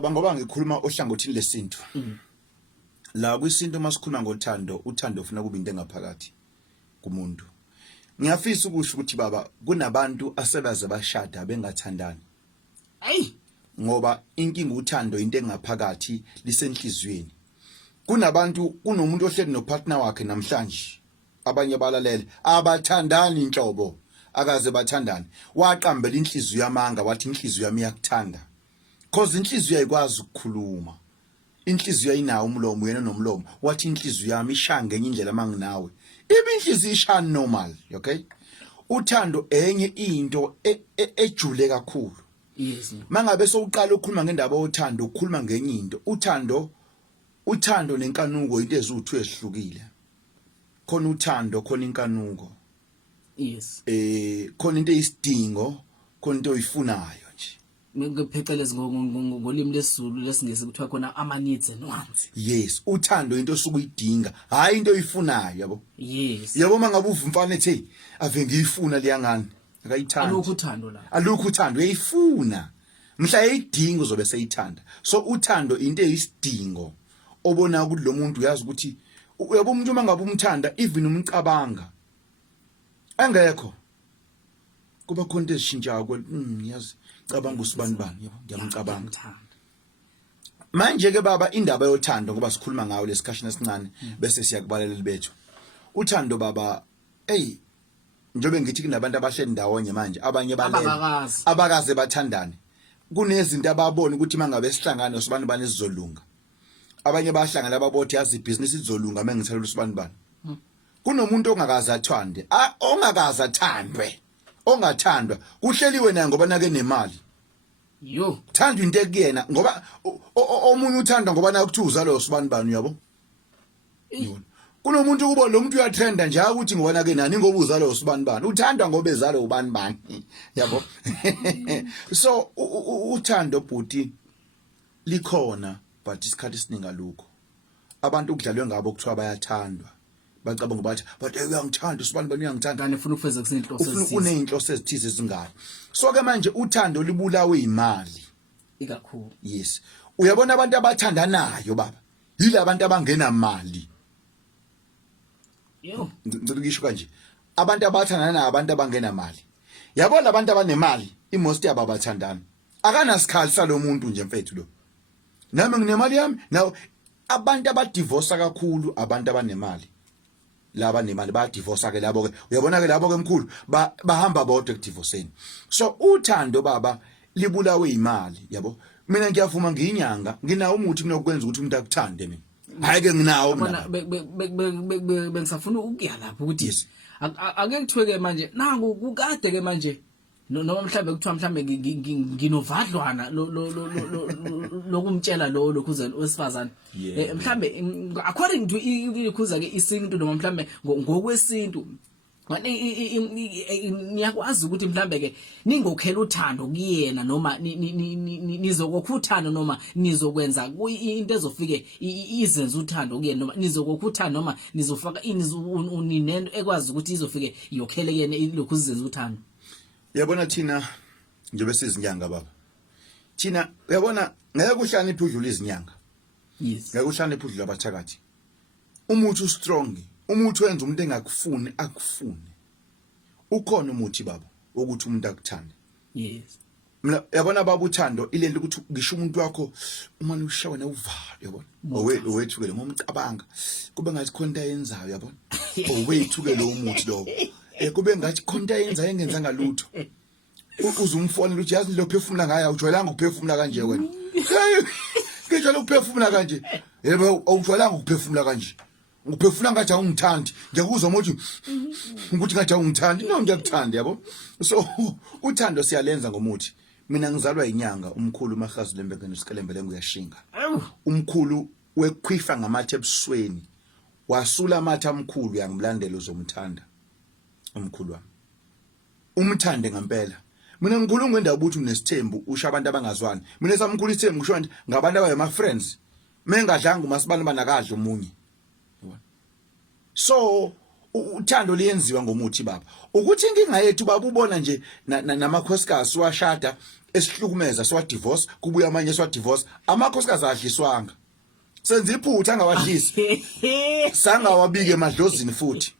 Ngoba ngikhuluma ohlangothini lesintu. La kwisintu masikhuluma ngothando, uthando ufuna kube into engaphakathi kumuntu. Ngiyafisa ukusho ukuthi baba kunabantu asebaze bashada bengathandani. Hayi, Ngoba inkinga uthando into engaphakathi lisenhlizweni. Kunabantu kunomuntu ohleli nopartner wakhe namhlanje. Abanye balalele abathandani inhlobo akaze bathandane. Waqambela inhliziyo yamanga wathi inhliziyo yami iyakuthanda. Cause inhliziyo ayikwazi ukukhuluma. Inhliziyo ayinawo umlomo yena nomlomo. Wathi inhliziyo yami ishaya ngenye indlela manginawe. Inhliziyo ishaya normal, okay? Uthando enye into ejule kakhulu. yes. Mangabe sowuqala ukukhuluma ngendaba yothando, ukukhuluma ngenye into. Uthando nenkanuko into ezithu ezihlukile. Khona uthando, khona inkanuko. Yes. Khona into eyisidingo, khona into oyifunayo. Ngipheceleza ngolimi lesizulu lesingesi kuthiwa khona ama needs and wants. Yes, uthando into osuke uyidinga, hayi into oyifunayo, yabo. Yes. Yabo mangabe uva umfana ethi ave ngiyifuna liyangani, akayithanda. Alukho uthando la. Alukho uthando, uyayifuna. Mhla eyidinga uzobe seyithanda. So uthando into eyisidingo. Obona ukuthi lo muntu uyazi ukuthi uyabo umuntu mangabe umthanda even umcabanga. Engekho. Kuba khona into ezishintshayo yazi cabanga usibani bani yabo ngiyamcabanga. Manje ke baba indaba yothando ngoba sikhuluma ngayo lesikhathi esincane bese siyakubalela libethu. Uthando baba njobe ngithi kunabantu abahleli ndawonye manje abanye balela abakaze bathandane. Kunezinto ababona ukuthi mangabe sihlangana usibani bani sizolunga. Abanye bahlangana ababothi yazi ibusiness izolunga mengithalela usibani bani. Kunomuntu ongakaze athande, ongakaze athandwe. Ongathandwa kuhleliwe naye ngoba nake nemali. Yo, Thandwa into ekuyena ngoba omunye uthandwa ngoba naye ukuthuza lo sibani bani yabo. Kunomuntu kubo lo muntu uyatrenda nje ukuthi ngoba nake nani ngobuza lo sibani bani. Uthandwa ngoba ezalo ubani bani yabo. So uthando bhuti likhona but isikhathi siningi alukho. Abantu ukudlalwe ngabo kuthiwa bayathandwa. Bacabanga bathi but uyangithanda usibani bani uyangithanda ngane ufuna ukufeza kusenhloso ezithize. Ufuna uneyinhloso ezithize ezingayo. So ke manje uthando libulawe imali. Ikakhulu. Yes. Uyabona abantu abathandanayo baba. Yila abantu abangena mali. Yo. Ngizokisho kanje. Abantu abathandana abantu abangena mali. Yabona abantu abanemali imost yabo abathandana. Akana sikhali salomuntu nje mfethu lo. Nami nginemali yami. Now abantu abadivorce kakhulu abantu abanemali. Laba nemali ba divorce ke labo ke uyabona ke labo ke mkhulu bahamba bodwa ekudivorceni. So uthando baba libulawe imali yabo. Mina ngiyavuma ngiyinyanga nginawo umuthi kunokwenza ukuthi umuntu akuthande mina. Hayi ke nginawo mina. Bengisafuna ukuya lapho ukuthi ake ngithweke manje nangu kukade ke manje noma mhlambe kuthiwa mhlambe nginovadlwana lokumtshela lo lokhuzana wesifazane mhlambe according to ikhuza ke isintu noma mhlambe ngokwesintu ngiyakwazi ukuthi mhlambe ke ningokhela uthando kuyena noma nizokokha uthando noma nizokwenza into ezofike izenza uthando kuyena noma nizokokha uthando noma nizofaka uninento ekwazi ukuthi izofike yokhele yena lokhu izenza uthando. Yabona thina njobe sizinyanga baba. Thina uyabona ngeke kuhlaniphe udlula izinyanga. Yes. Ngeke kuhlaniphe udlula abathakathi. Umuthi strong, umuthi wenza umuntu engakufuni akufune. Ukhona umuthi baba ukuthi umuntu akuthande. Yes. Mina yabona baba uthando ilento ukuthi ngisho umuntu wakho uma ushawa nevalo yabona. Owethu ke ngomcabanga kube ngathi khona into ayenzayo yabona. Owethu ke lo umuthi lo. Kube ngathi khonto ayenza engenzanga lutho. Uzumfonela ukuthi yazi lo phefumula ngayo awujwayelanga ukuphefumula kanje wena. Ngijwayela ukuphefumula kanje. Yebo awujwayelanga ukuphefumula kanje. Ukuphefumula ngathi awungithandi. Ngiyakuzwa mothi ukuthi ngathi awungithandi. No ngiyakuthanda yabo. So uthando siyalenza ngomuthi. Mina ngizalwa inyanga umkhulu mahazi lembeke nesikelembe nguyashinga. Umkhulu wekhwifa ngamathe ebusweni. Wasula amathe amkhulu yangimlandela uzomthanda. Umkhulu wami umthande ngempela. Mina ngikhuluma ngendaba ukuthi unesithembu usha abantu abangazwani. Mina samkhulu isithembu ngisho nje ngabantu abayema friends. Mengadlanga umasibani banakadla umunye. So uthando liyenziwa ngomuthi baba. Ukuthi inkinga yethu baba ubona nje namakhosikazi washada esihlukumeza siwa divorce kubuya amanye siwa divorce amakhosikazi adliswanga senza iphutha angawadlisi sangawabike emadlozini futhi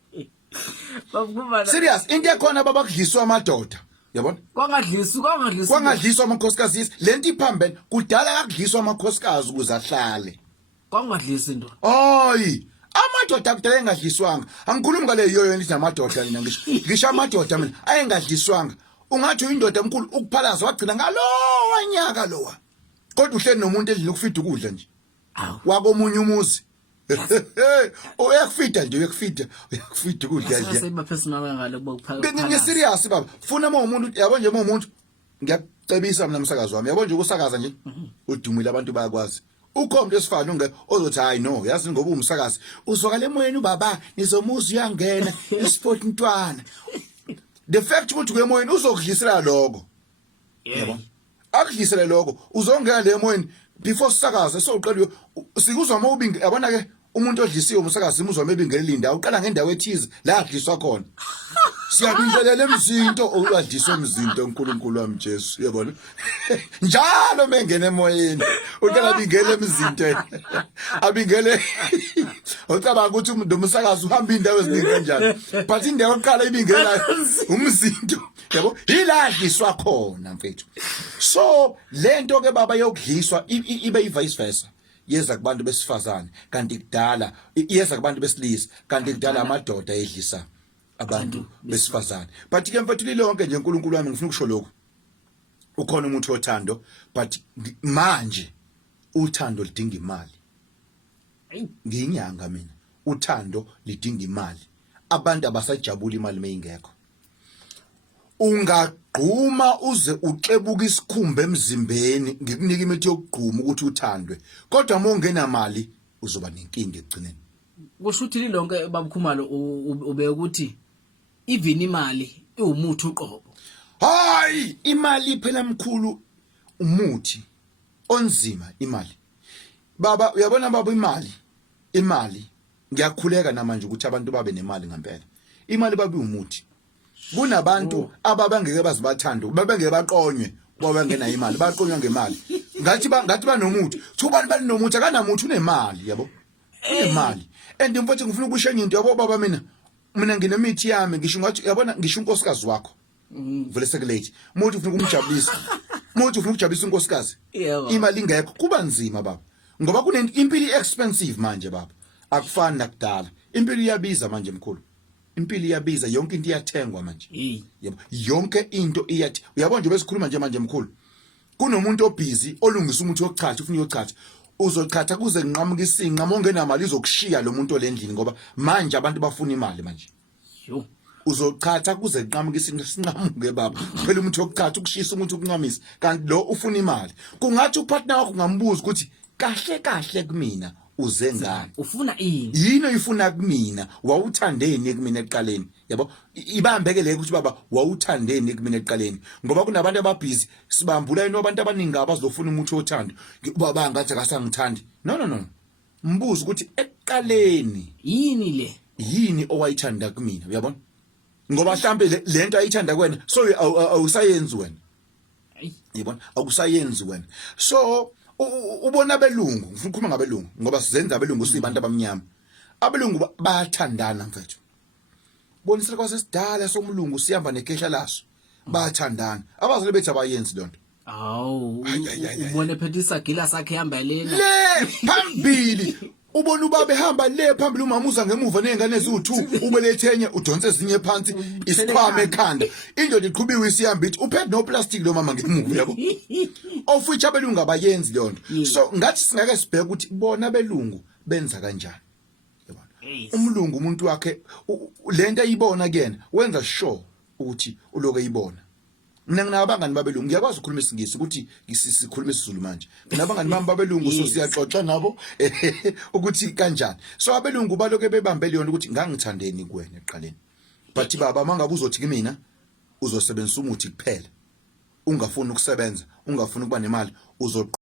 bakuba serious into ekhona babakudliswa amadoda yabona kwangadliswa amakhosikazi lento iphambene kudala akudliswa amakhosikazi ukuze ahlale kwangadlisi into hayi amadoda kudala engadliswanga angikhulumi ngale yoyo lithi amadoda mina ngisho amadoda mina ayengadliswanga ungathi uyindoda enkulu ukuphalaza wagcina ngalo wanyaka lowa kodwa uhleli nomuntu endlini ukufida ukudla nje wakomunye umuzi uyakufida nje uyakufida ukudla nje sesiba personal ngalo bokuphaka ngiserious baba funa umuntu yabo nje umuntu ngiyacebisa mina umsakazi wami yabo nje ukusakaza nje udumile abantu bayakwazi ukhombe esifana unge ozothi hayi no yazi ngoba umsakazi uzwakala emoyeni ubaba nizomuza uyangena isport intwana the fact ukuthi kuyemoyeni uzokudlisela lokho yabo akudlisela lokho uzongena le emoyeni before sisakaza soqala sikuzwa mawubinge yabona ke umuntu odlisiwe umsakazi imuzwa mebingele linda uqala ngendawo ethize la adliswa khona siyabingelela emzinto owadliswa emzinto uNkulunkulu wami Jesu yabona njalo mengene emoyeni uqala bingele emzinto abingele ucabanga ukuthi umuntu umsakazi uhamba indawo eziningi kanjani but indawo oqala ibingela umzinto yabo iladliswa khona mfethu so lento ke baba yokudliswa ibe vice versa yeza kubantu besifazane kanti kudala yeza kubantu besilisa kanti kudala amadoda edlisa abantu besifazane but ke mfethu lilonke nje uNkulunkulu wami ngifuna ukusho lokho ukhona umuntu othando but manje uthando lidinga imali ngiyinyanga mina uthando lidinga imali abantu abasajabula imali mayingekho ungagquma uze uxebuka isikhumba emzimbeni ngikunika imithi yokugquma ukuthi uthandwe kodwa uma ungena mali uzoba nenkinga egcineni kusho ukuthi lilonke babukhumalo ube ukuthi even imali iwumuthi uqobo hayi imali phela mkhulu umuthi onzima imali baba uyabona baba imali ngiyakhuleka namanje ukuthi abantu babe nemali ngempela imali babe umuthi kunabantu ababangeke bazibathanda babengeke baqonywe kwabangena imali baqonywa ngemali ngathi banomuthi thubani balinomuthi akanamuthi unemali yabo unemali and mfowethu ngifuna ukushenye into yabo baba mina nginemithi yami ngisho ngathi yabona ngisho unkosikazi wakho vele sekulate muthi ufuna ukumjabulisa unkosikazi imali ingekho kuba nzima baba ngoba impilo expensive manje baba akufani nakudala impilo iyabiza manje mkhulu impilo iyabiza yonke into iyathengwa manje yebo yonke into iyathi uyabona nje besikhuluma nje manje mkhulu kunomuntu obusy olungisa umuthi wochatha ufuna uyochatha uzochatha kuze nqamuka isinqa mongena imali izokushiya lo muntu olendlini ngoba manje abantu bafuna imali manje yo uzochatha kuze nqamuka isinqa sinqamuke baba phela umuthi wochatha ukushisa umuntu ukunqamisa kanti lo ufuna imali kungathi upartner wakho ngambuza ukuthi kahle kumina uze ngani ufuna yini oyifuna kumina wawuthandeni kumina eqaleni yabo ibambeke le ukuthi baba wawuthandeni kumina eqaleni ngoba kunabantu ababhizi sibambula into abantu abaningi abazofuna umuthi othando baba ngathi akasangithandi no mbuzo ukuthi eqaleni yini owayithanda kumina uyabona ngoba mhlambe lento ayithanda kwena so awusayenzi wena yabona akusayenzi wena so ubona abelungu ngifuna ukukhuluma ngabelungu ngoba sizenza abelungu sibantu abamnyama abelungu bayathandana mfethu bonisela kwasesidala somlungu sihamba nekhehla laso bayathandana abazali bethu abayenzi lonto ubone phethisa gila sakhe ihamba lena le phambili ubona ubaba ehamba le phambili umama uza ngemuva nezingane eziwu2 ubelethenya udonse ezinye phansi isikhwama ekhanda indoda iqhubiwe isihamba ithi uphethe no plastic lo mama ngemuva yabo ofuthi abelungu abayenzi lonto so ngathi singake sibheke ukuthi bona abelungu benza kanjani yabona umlungu umuntu wakhe lento ayibona kuyena wenza sure ukuthi uloke ayibona mina nginabangani babelungu ngiyakwazi ukukhuluma isingisi ukuthi sikhuluma isiZulu manje nginabangani bami babelungu so siyaxoxa nabo ukuthi kanjani so abelungu baloke bebambe leyo ukuthi ngangithandeni kuwena eqaleni but baba mangabe uzothi kimi uzosebenzisa umuthi kuphela ungafuni ukusebenza ungafuni ukuba nemali